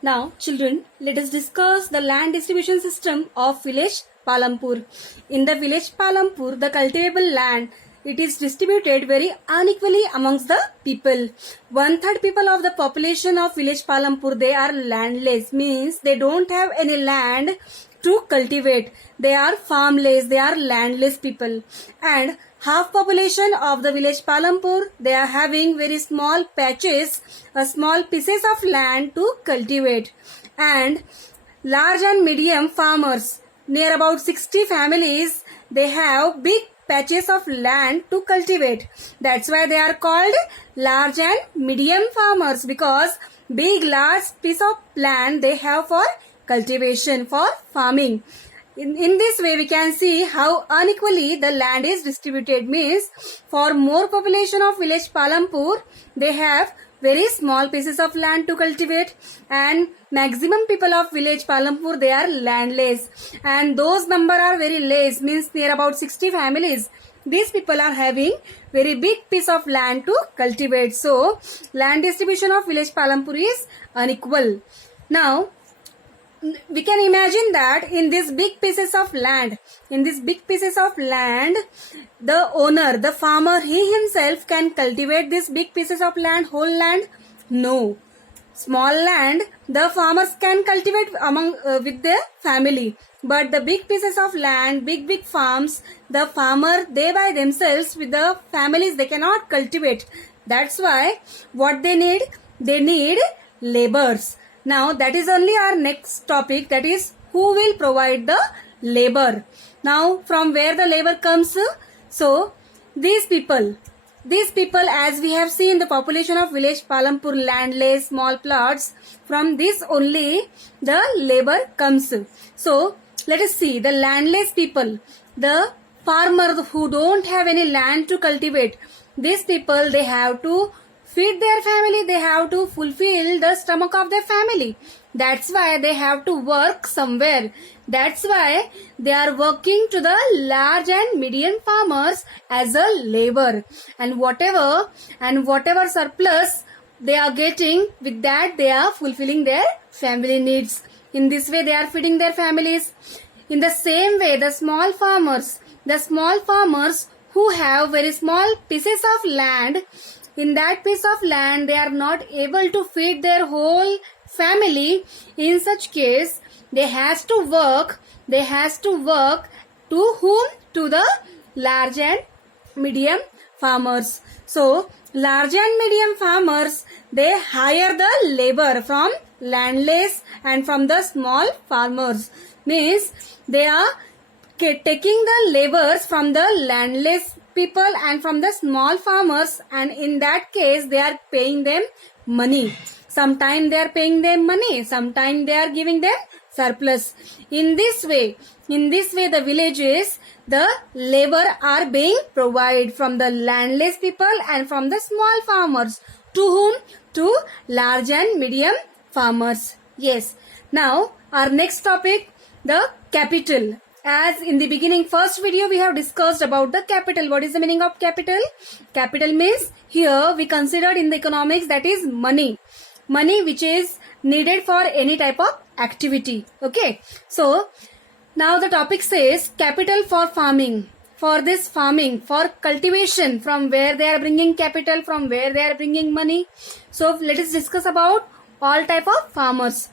Now, children, let us discuss the land distribution system of village Palampur. In the village Palampur, the cultivable land it is distributed very unequally amongst the people. 1/3 people of the population of village Palampur they are landless, means they don't have any land to cultivate. They are farmless, they are landless people. And half population of the village Palampur, they are having very small patches, small pieces of land to cultivate. And large and medium farmers, near about 60 families, they have big patches of land to cultivate. That's why they are called large and medium farmers, because big large piece of land they have for cultivation, for farming. In this way we can see how unequally the land is distributed, means for more population of village Palampur they have very small pieces of land to cultivate, and maximum people of village Palampur they are landless, and those number are very less, means near about 60 families. These people are having very big piece of land to cultivate. So land distribution of village Palampur is unequal. Now we can imagine that in these big pieces of land, the owner, the farmer, he himself can cultivate these big pieces of land, whole land? No. Small land, the farmers can cultivate among with their family. But the big pieces of land, big farms, the farmer, they by themselves with the families, they cannot cultivate. That's why what they need? They need laborers. Now that is only our next topic, that is who will provide the labor. Now from where the labor comes? So these people as we have seen the population of village Palampur landless, small plots, from this only the labor comes. So let us see the landless people, the farmers who don't have any land to cultivate. These people they have to feed their family, they have to fulfill the stomach of their family. That's why they have to work somewhere. That's why they are working to the large and medium farmers as a labor. And whatever surplus they are getting, with that they are fulfilling their family needs. In this way they are feeding their families. In the same way the small farmers who have very small pieces of land, in that piece of land they are not able to feed their whole family. In such case they has to work to whom? To the large and medium farmers. So large and medium farmers they hire the labor from landless and from the small farmers, means they are taking the labors from the landless people and from the small farmers, and in that case they are paying them money. Sometimes they are paying them money, sometimes they are giving them surplus. In this way the villages, the labor are being provided from the landless people and from the small farmers. To whom? To large and medium farmers. Yes. Now our next topic, the capital. As in the beginning first video we have discussed about the capital. What is the meaning of capital? Capital means here we considered in the economics, that is money which is needed for any type of activity. Okay, so now the topic says capital for farming. For this farming, for cultivation, from where they are bringing capital, from where they are bringing money. So let us discuss about all type of farmers.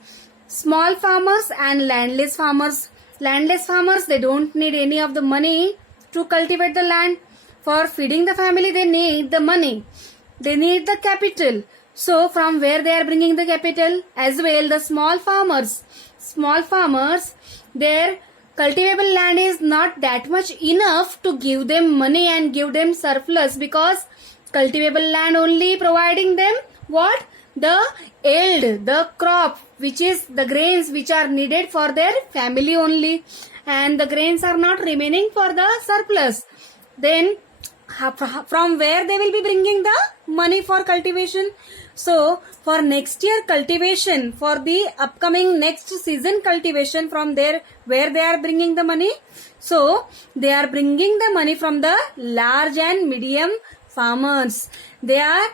Small farmers and landless farmers. Landless farmers, they don't need any of the money to cultivate the land. For feeding the family they need the money, they need the capital. So from where they are bringing the capital? As well the small farmers, their cultivable land is not that much enough to give them money and give them surplus, because cultivable land only providing them what? The yield, the crop, which is the grains which are needed for their family only, and the grains are not remaining for the surplus. Then from where they will be bringing the money for cultivation? So for next year cultivation, for the upcoming next season cultivation, from there where they are bringing the money? So they are bringing the money from the large and medium farmers. They are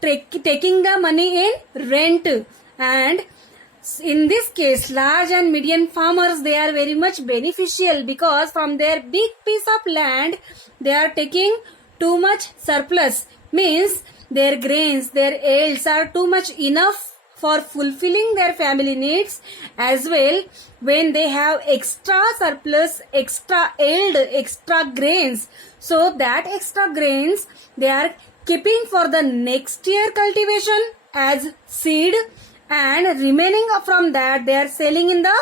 taking the money in rent, and In this case, large and medium farmers, they are very much beneficial because from their big piece of land, they are taking too much surplus. Means their grains, their yields are too much enough for fulfilling their family needs as well. When they have extra surplus, extra yield, extra grains, so that extra grains they are keeping for the next year cultivation as seed, and remaining from that they are selling in the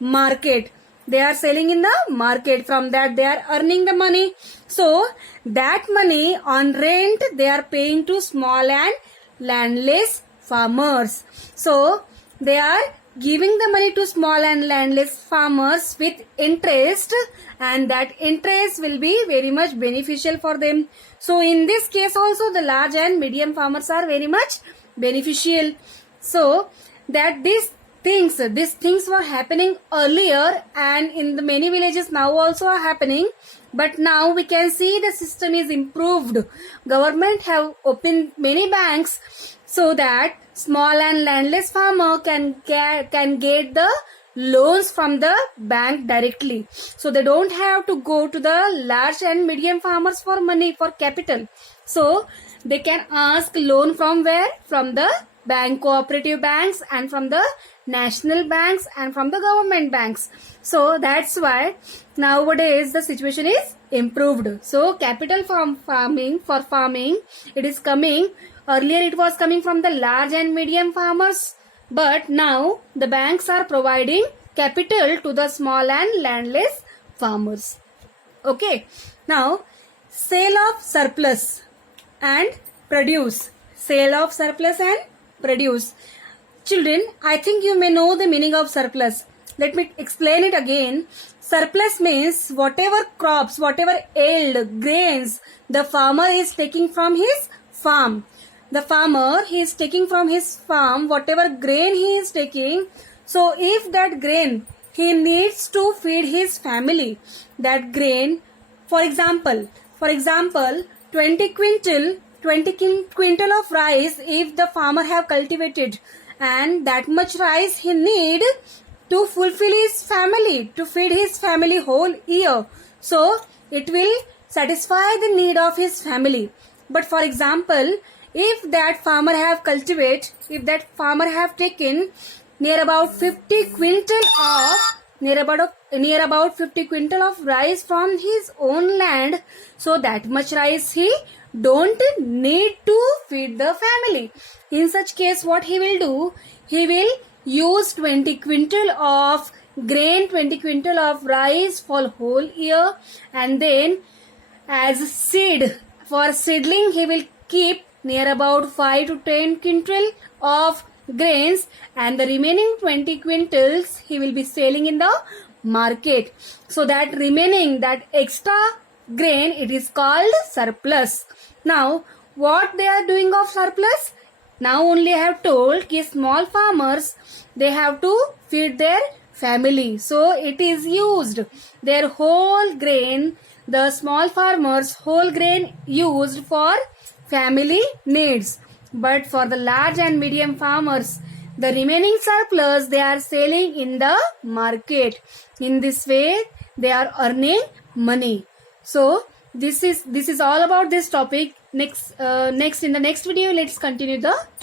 market. They are selling in the market. From that they are earning the money. So that money on rent they are paying to small and landless farmers. So they are giving the money to small and landless farmers with interest, and that interest will be very much beneficial for them. So in this case also the large and medium farmers are very much beneficial. So that these things were happening earlier, and in the many villages now also are happening, but now we can see the system is improved. Government have opened many banks so that small and landless farmer can get the loans from the bank directly. So they don't have to go to the large and medium farmers for money, for capital. So they can ask loan from where? From the bank, cooperative banks, and from the national banks, and from the government banks. So that's why nowadays the situation is improved. So capital for farming, it is coming. Earlier it was coming from the large and medium farmers, but now the banks are providing capital to the small and landless farmers. Okay. Now sale of surplus and produce. Sale of surplus and produce. Children, I think you may know the meaning of surplus. Let me explain it again. Surplus means whatever crops, whatever yield, grains the farmer is taking from his farm. The farmer, he is taking from his farm whatever grain he is taking. So if that grain he needs to feed his family, that grain, for example 20 quintal of rice if the farmer have cultivated, and that much rice he need to fulfill his family, to feed his family whole year. So it will satisfy the need of his family. But for example, if that farmer have taken near about 50 quintal of rice from his own land, so that much rice he don't need to feed the family. In such case, what he will do? He will use 20 quintal of grain, 20 quintal of rice for whole year, and then as seed, for seedling he will keep near about 5 to 10 quintal of grains, and the remaining 20 quintals he will be selling in the market. So that remaining, that extra grain, it is called surplus. Now what they are doing of surplus? Now only I have told कि small farmers, they have to feed their family. So it is used. Their whole grain, the small farmers whole grain used for family needs. But for the large and medium farmers, the remaining surplus they are selling in the market. In this way they are earning money. So this is all about this topic. Next in the next video let's continue the topic.